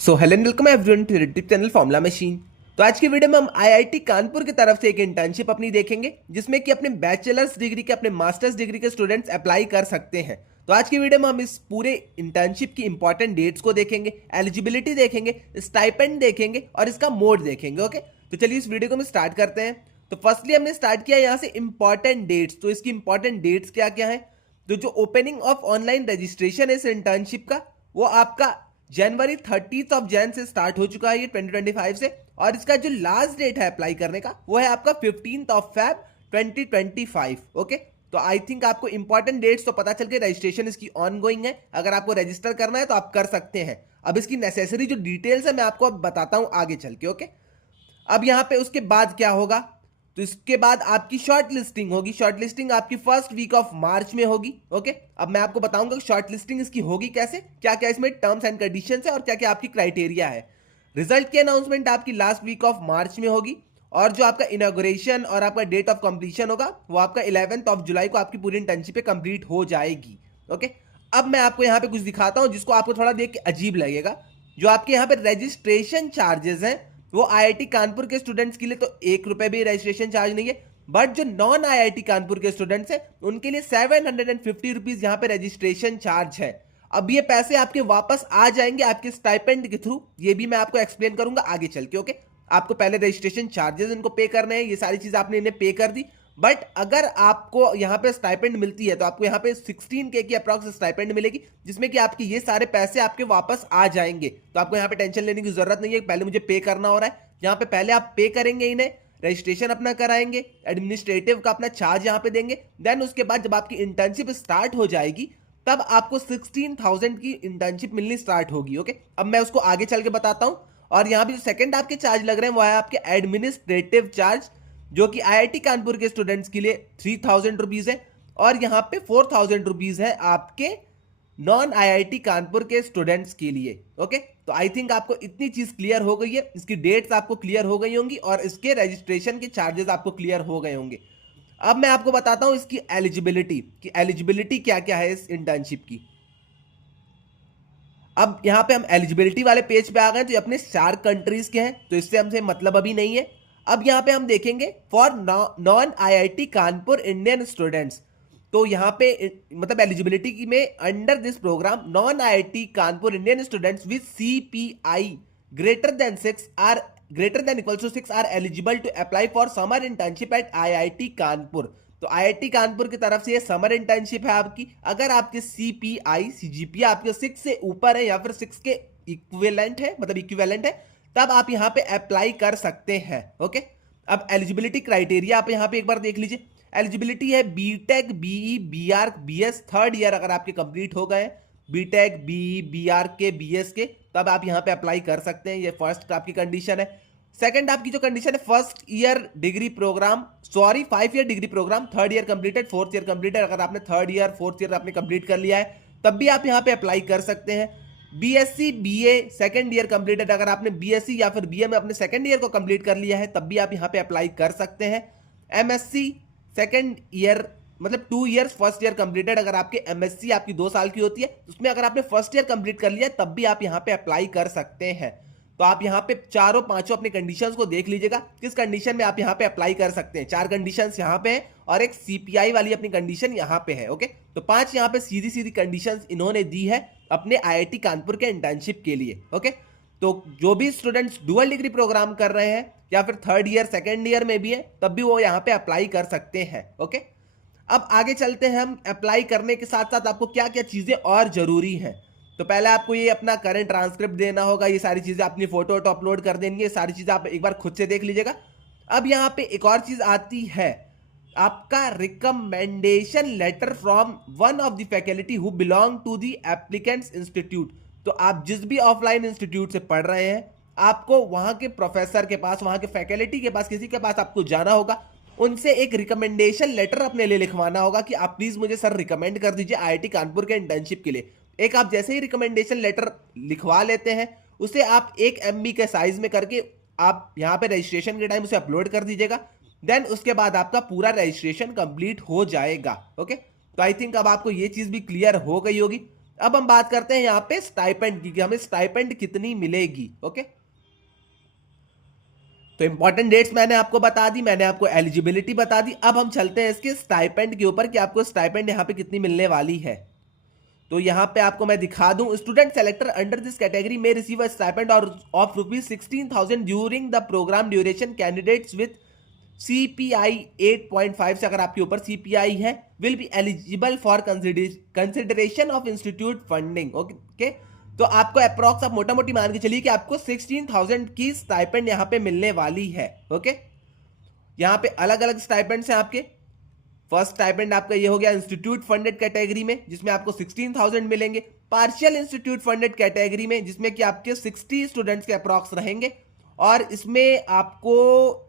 So hello and welcome everyone to YouTube channel Formula Machine. तो आज की video में हम आईआईटी कानपुर की तरफ से एक इंटर्नशिप अपनी देखेंगे जिसमें कि अपने बैचलर्स डिग्री के अपने मास्टर्स डिग्री के स्टूडेंट्स अप्लाई कर सकते हैं। तो आज की वीडियो में हम इस पूरे इंटर्नशिप की इंपॉर्टेंट डेट्स को देखेंगे, एलिजिबिलिटी देखेंगे, स्टाइपेंड देखेंगे और इसका मोड देखेंगे। ओके, तो चलिए इस वीडियो को हम स्टार्ट करते हैं। तो फर्स्टली हमने स्टार्ट किया यहाँ से इंपॉर्टेंट डेट्स। तो इसकी इंपॉर्टेंट डेट्स क्या क्या है? तो जो ओपनिंग ऑफ ऑनलाइन रजिस्ट्रेशन है इस इंटर्नशिप का, वो आपका जनवरी 30 ऑफ जैन से स्टार्ट हो चुका है ये 2025 से। और इसका जो लास्ट डेट है अप्लाई करने का वो है आपका 15 ऑफ फेब 2025। ओके, तो आई थिंक आपको इंपॉर्टेंट डेट्स तो पता चल गई। रजिस्ट्रेशन इसकी ऑन गोइंग है, अगर आपको रजिस्टर करना है तो आप कर सकते हैं। अब इसकी नेसेसरी जो डिटेल्स है मैं आपको अब बताता हूं आगे चल के। ओके, अब यहां पे उसके बाद क्या होगा? तो इसके बाद आपकी शॉर्ट लिस्टिंग होगी। शॉर्ट लिस्टिंग आपकी फर्स्ट वीक ऑफ मार्च में होगी। ओके, अब मैं आपको बताऊंगा कि शॉर्ट लिस्टिंग इसकी होगी कैसे, क्या क्या इसमें टर्म्स एंड कंडीशंस है और क्या क्या आपकी क्राइटेरिया है। रिजल्ट की अनाउंसमेंट आपकी लास्ट वीक ऑफ मार्च में होगी और जो आपका इनॉग्रेशन और आपका डेट ऑफ कंप्लीशन होगा वो आपका 11 ऑफ जुलाई को आपकी पूरी इंटर्नशिप पे कंप्लीट हो जाएगी। ओके, अब मैं आपको यहाँ पे कुछ दिखाता हूँ जिसको आपको थोड़ा देख के अजीब लगेगा। जो आपके यहाँ पे रजिस्ट्रेशन चार्जेस हैं वो आईआईटी कानपुर के स्टूडेंट्स के लिए तो 1 रुपए भी रजिस्ट्रेशन चार्ज नहीं है, बट जो नॉन आईआईटी कानपुर के स्टूडेंट्स हैं उनके लिए 750 रुपीज यहाँ पे रजिस्ट्रेशन चार्ज है। अब ये पैसे आपके वापस आ जाएंगे आपके स्टाइपेंड के थ्रू, ये भी मैं आपको एक्सप्लेन करूंगा आगे चल के। ओके, आपको पहले रजिस्ट्रेशन चार्जेस इनको पे करने हैं, ये सारी चीज आपने इन्हें पे कर दी। बट अगर आपको यहाँ पे स्टाइपेंड मिलती है तो आपको यहाँ पे 16K की अप्रॉक्स स्टाइपेंड मिलेगी, जिसमें कि आपके ये सारे पैसे आपके वापस आ जाएंगे। तो आपको यहाँ पे टेंशन लेने की जरूरत नहीं है पहले मुझे पे करना हो रहा है। यहाँ पे पहले आप पे करेंगे इन्हें, रजिस्ट्रेशन अपना कराएंगे, एडमिनिस्ट्रेटिव का अपना चार्ज यहाँ पे देंगे। देन उसके बाद जब आपकी इंटर्नशिप स्टार्ट हो जाएगी तब आपको 16,000 की इंटर्नशिप मिलनी स्टार्ट होगी। ओके, अब मैं उसको आगे चल के बताता हूँ। और यहाँ पे जो सेकंड आपके चार्ज लग रहे हैं वो है आपके एडमिनिस्ट्रेटिव चार्ज, जो कि आईआईटी कानपुर के स्टूडेंट्स के लिए 3,000 रुपीज है और यहाँ पे 4,000 रुपीज है आपके नॉन आईआईटी कानपुर के स्टूडेंट्स के लिए। ओके, तो आई थिंक आपको इतनी चीज क्लियर हो गई है, इसकी डेट्स आपको क्लियर हो गई होंगी और इसके रजिस्ट्रेशन के चार्जेस आपको क्लियर हो गए होंगे। अब मैं आपको बताता हूं इसकी एलिजिबिलिटी कि एलिजिबिलिटी क्या क्या है इस इंटर्नशिप की। अब यहां पे हम एलिजिबिलिटी वाले पेज पे आ गए, तो ये अपने 4 कंट्रीज के हैं, तो इससे हमसे मतलब अभी नहीं है। अब यहां पे हम देखेंगे for non IIT Kanpur Indian students. तो यहां पे मतलब एलिजिबिलिटी की में under this programme non IIT Kanpur Indian students with CPI greater than 6 are greater than equals to 6 are eligible to apply for summer internship at IIT Kanpur. तो IIT Kanpur की तरफ से ये समर इंटर्नशिप है आपकी। अगर आपके सीपीआई सीजीपीए आपके 6 से ऊपर है या फिर 6 के इक्विवेलेंट है, मतलब इक्विवेलेंट है, तब आप यहां पे अप्लाई कर सकते हैं। ओके, अब एलिजिबिलिटी क्राइटेरिया आप यहां पे एक बार देख लीजिए। एलिजिबिलिटी है BTech BE BR BS third year अगर आपके कंप्लीट हो गए, बीटेक बीई बीआर के बीएस के, तब आप यहां पे अप्लाई कर सकते हैं। ये फर्स्ट आपकी कंडीशन है। सेकंड आपकी जो कंडीशन है first year degree programme, sorry 5 year degree programme, third year completed, fourth year completed. अगर आपने थर्ड ईयर फोर्थ ईयर आपने कंप्लीट कर लिया है तब भी आप यहां पे अप्लाई कर सकते हैं। BSc BA second year completed, अगर आपने बीएससी या फिर बीए में अपने सेकंड ईयर को कंप्लीट कर लिया है तब भी आप यहां पे अप्लाई कर सकते हैं। एमएससी सेकंड ईयर मतलब 2 इयर्स फर्स्ट ईयर कंप्लीटेड, अगर आपके एमएससी आपकी 2 साल की होती है उसमें अगर आपने फर्स्ट ईयर कंप्लीट कर लिया तब भी आप यहां पे अप्लाई कर सकते हैं। तो आप यहां पे चारों पांचों अपने कंडीशंस को देख लीजिएगा किस कंडीशन में आप यहां पे अप्लाई कर सकते हैं। 4 कंडीशंस यहां पे है और एक सीपीआई वाली अपनी कंडीशन यहां पे है। ओके, तो 5 यहां पे सीधी सीधी कंडीशंस इन्होंने दी है अपने आईआईटी कानपुर के इंटर्नशिप के लिए। ओके, तो जो भी स्टूडेंट्स डुअल डिग्री प्रोग्राम कर रहे हैं या फिर थर्ड ईयर सेकेंड ईयर में भी है तब भी वो यहाँ पे अप्लाई कर सकते हैं। ओके, अब आगे चलते हैं हम। अप्लाई करने के साथ साथ आपको क्या क्या चीजें और जरूरी हैं। तो पहले आपको ये अपना करंट ट्रांसक्रिप्ट देना होगा, ये सारी चीजें अपनी फोटो वोटो अपलोड कर देंगे, ये सारी चीजें आप एक बार खुद से देख लीजिएगा। अब यहाँ पे एक और चीज आती है, आपका recommendation letter from one of the faculty who belong to the applicant's institute. तो आप जिस भी ऑफलाइन इंस्टीट्यूट से पढ़ रहे हैं आपको वहां के प्रोफेसर के पास, वहां के फैकल्टी के पास, किसी के पास आपको जाना होगा, उनसे एक रिकमेंडेशन लेटर अपने लिए लिखवाना होगा कि आप प्लीज मुझे सर रिकमेंड कर दीजिए आईआईटी कानपुर के इंटर्नशिप के लिए। एक आप जैसे ही रिकमेंडेशन लेटर लिखवा लेते हैं उसे आप 1 MB के साइज में करके आप यहाँ पे रजिस्ट्रेशन के टाइम उसे अपलोड कर दीजिएगा। देन उसके बाद आपका पूरा रजिस्ट्रेशन कंप्लीट हो जाएगा। ओके, तो आई थिंक अब आपको ये चीज भी क्लियर हो गई होगी। अब हम बात करते हैं यहाँ पे स्टाइपेंड की कि हमें स्टाइपेंड कितनी मिलेगी। ओके, तो इंपॉर्टेंट डेट्स मैंने आपको बता दी, मैंने आपको एलिजिबिलिटी बता दी। अब हम चलते हैं इसके स्टाइपेंड के ऊपर कि आपको स्टाइपेंड यहाँ पे कितनी मिलने वाली है। तो यहाँ पे आपको मैं दिखा दूं, student selector under this category में रिसीव अ स्टाइपेंड और of ₹16,000 during the programme duration. Candidates with CPI 8.5 से अगर आपके ऊपर CPI है will be eligible for consideration of institute funding. Okay, तो आपको अप्रॉक्स आप मोटा मोटी मान के चलिए कि आपको 16,000 की स्टाइपेंड यहाँ पे मिलने वाली है। ओके, यहाँ पे अलग अलग स्टाइपेंड्स हैं आपके। फर्स्ट स्टाइपेंड आपका ये हो गया इंस्टीट्यूट फंडेड कैटेगरी में, जिसमें आपको 16,000 मिलेंगे। पार्शियल इंस्टीट्यूट फंडेड कैटेगरी में, जिसमें कि आपके 60 स्टूडेंट्स के अप्रॉक्स रहेंगे और इसमें आपको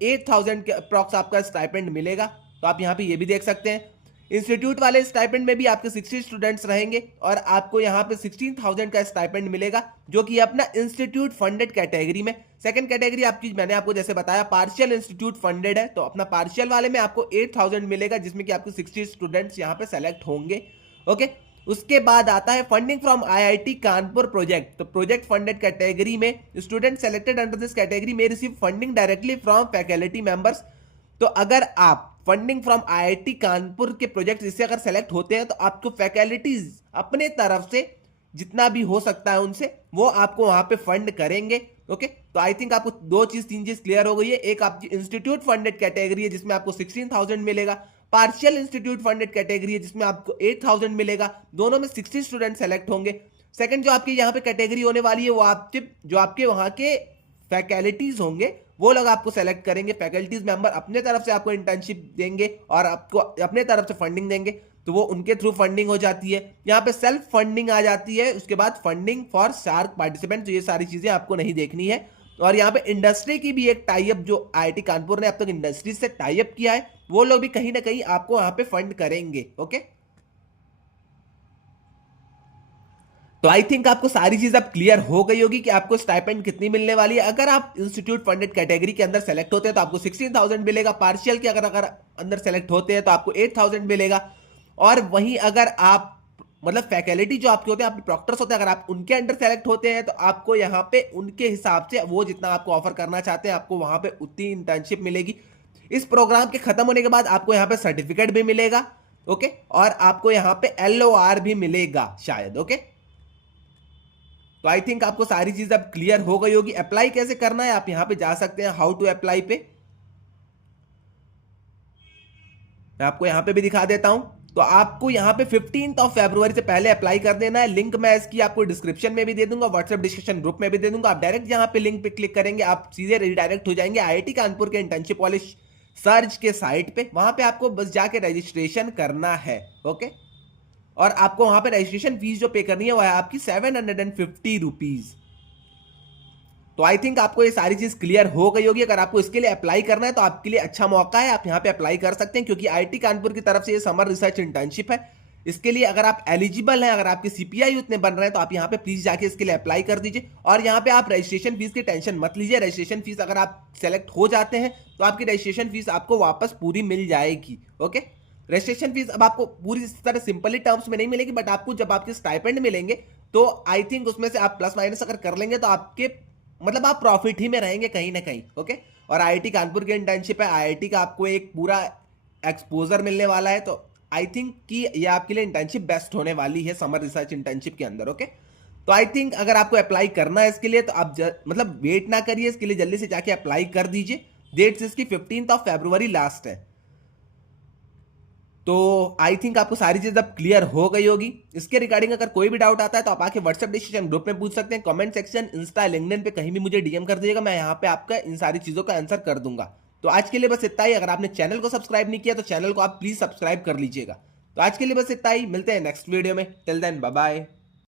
8,000 के अप्रॉक्स आपका स्टाइपेंड मिलेगा। तो आप यहाँ पे ये भी देख सकते हैं, इंस्टीट्यूट वाले स्टाइपेंड में भी आपके 60 स्टूडेंट्स रहेंगे और आपको यहाँ पे 16,000 का स्टाइपेंड मिलेगा, जो कि अपना इंस्टीट्यूट फंडेड कैटेगरी में। सेकंड कैटेगरी आपकी मैंने आपको जैसे बताया पार्शियल इंस्टीट्यूट फंडेड है, तो अपना पार्शियल वाले में आपको 8,000 मिलेगा, जिसमें कि आपके 60 स्टूडेंट्स यहाँ पे सेलेक्ट होंगे। ओके, उसके बाद आता है funding from IIT Kanpur project. तो प्रोजेक्ट फंडेड कैटेगरी में student selected under this category में receive funding directly from faculty members. तो अगर आप फंडिंग फ्रॉम IIT कानपुर के प्रोजेक्ट इससे अगर सेलेक्ट होते हैं तो आपको फैकल्टीज अपने तरफ से जितना भी हो सकता है उनसे वो आपको वहां पे फंड करेंगे। ओके, तो आई थिंक आपको तीन चीज क्लियर हो गई है। एक आपकी इंस्टीट्यूट फंडेड कैटेगरी है जिसमें आपको 16,000 मिलेगा, पार्शियल इंस्टीट्यूट फंडेड कैटेगरी है जिसमें आपको 8,000 मिलेगा, दोनों में 60 स्टूडेंट सेलेक्ट होंगे। सेकंड जो आपकी यहाँ पे कैटेगरी होने वाली है वो आपके जो आपके वहां के फैकल्टीज होंगे वो लोग आपको सेलेक्ट करेंगे। फैकल्टीज मेंबर अपने तरफ से आपको इंटर्नशिप देंगे और आपको अपने तरफ से फंडिंग देंगे, तो वो उनके थ्रू फंडिंग हो जाती है। यहाँ पे सेल्फ फंडिंग आ जाती है, उसके बाद फंडिंग फॉर शार्क पार्टिसिपेंट। तो ये सारी चीजें आपको नहीं देखनी है। और यहाँ पे इंडस्ट्री की भी एक टाई अप जो IIT कानपुर ने अब तक इंडस्ट्री से टाई अप किया है, वो लोग भी कहीं ना कहीं आपको यहाँ पे फंड करेंगे। ओके, तो आई थिंक आपको सारी चीज अब क्लियर हो गई होगी कि आपको स्टाइपेंड कितनी मिलने वाली है। अगर आप इंस्टीट्यूट फंडेड कैटेगरी के अंदर सेलेक्ट होते हैं तो आपको 16,000 मिलेगा। पार्शियल के अगर अंदर सेलेक्ट होते हैं तो आपको 8,000 मिलेगा। और वहीं अगर आप मतलब फैकल्टी जो आपके होते हैं, आपके प्रॉक्टर्स होते हैं, अगर आप उनके अंडर सेलेक्ट होते हैं तो आपको यहाँ पे उनके हिसाब से वो जितना आपको ऑफर करना चाहते हैं आपको वहां पे उतनी इंटर्नशिप मिलेगी। इस प्रोग्राम के खत्म होने के बाद आपको यहाँ पे सर्टिफिकेट भी मिलेगा। ओके, और आपको यहाँ पे LOR भी मिलेगा शायद। ओके, तो आई थिंक आपको सारी चीज अब क्लियर हो गई होगी। अप्लाई कैसे करना है आप यहां पे जा सकते हैं, हाउ टू अप्लाई पे मैं आपको यहां पे भी दिखा देता हूं। तो आपको यहां पे 15 फरवरी से पहले अप्लाई कर देना है। लिंक मैं इसकी आपको डिस्क्रिप्शन में भी दे दूंगा, व्हाट्सएप डिस्कशन ग्रुप में भी दे दूंगा। आप डायरेक्ट यहां पे लिंक पे क्लिक करेंगे, आप सीधे रिडायरेक्ट हो जाएंगे IIT कानपुर के इंटर्नशिप वाले सर्च के साइट पे। वहां पे आपको बस जाके रजिस्ट्रेशन करना है। ओके, और आपको वहां पे रजिस्ट्रेशन फीस जो पे करनी है वो है आपकी 750 रुपीज। तो आई थिंक आपको ये सारी चीज क्लियर हो गई होगी। अगर आपको इसके लिए अप्लाई करना है तो आपके लिए अच्छा मौका है, आप यहाँ पे अप्लाई कर सकते हैं, क्योंकि IIT कानपुर की तरफ से ये समर रिसर्च इंटर्नशिप है। इसके लिए अगर आप एलिजिबल हैं, अगर आपके CPI उतने बन रहे हैं तो आप यहाँ पे प्लीज जाके इसके लिए अप्लाई कर दीजिए। और यहाँ पे आप रजिस्ट्रेशन फीस की टेंशन मत लीजिए। रजिस्ट्रेशन फीस अगर आप सेलेक्ट हो जाते हैं तो आपकी रजिस्ट्रेशन फीस आपको वापस पूरी मिल जाएगी। ओके, रजिस्ट्रेशन फीस अब आपको पूरी तरह सिंपली टर्म्स में नहीं मिलेगी, बट आपको जब आपके स्टाइपेंड मिलेंगे तो आई थिंक उसमें से आप प्लस माइनस अगर कर लेंगे तो आपके मतलब आप प्रॉफिट ही में रहेंगे कहीं ना कहीं। ओके, और IIT कानपुर की इंटर्नशिप है, IIT का आपको एक पूरा एक्सपोजर मिलने वाला है। तो आई थिंक कि ये आपके लिए इंटर्नशिप बेस्ट होने वाली है समर रिसर्च इंटर्नशिप के अंदर। ओके, तो आई थिंक अगर आपको अप्लाई करना है इसके लिए तो आप मतलब वेट ना करिए, इसके लिए जल्दी से जाके अप्लाई कर दीजिए। डेट्स इसकी 15 फरवरी लास्ट है। तो आई थिंक आपको सारी चीज अब क्लियर हो गई होगी। इसके रिगार्डिंग अगर कोई भी डाउट आता है तो आप आके व्हाट्सएप डिस्कशन ग्रुप में पूछ सकते हैं, कमेंट सेक्शन, इंस्टा, लिंक्डइन पे कहीं भी मुझे DM कर दीजिएगा, मैं यहाँ पे आपका इन सारी चीजों का आंसर कर दूंगा। तो आज के लिए बस इतना ही। अगर आपने चैनल को सब्सक्राइब नहीं किया तो चैनल को आप प्लीज सब्सक्राइब कर लीजिएगा। तो आज के लिए बस इतना ही, मिलते हैं नेक्स्ट वीडियो में। Till then bye bye.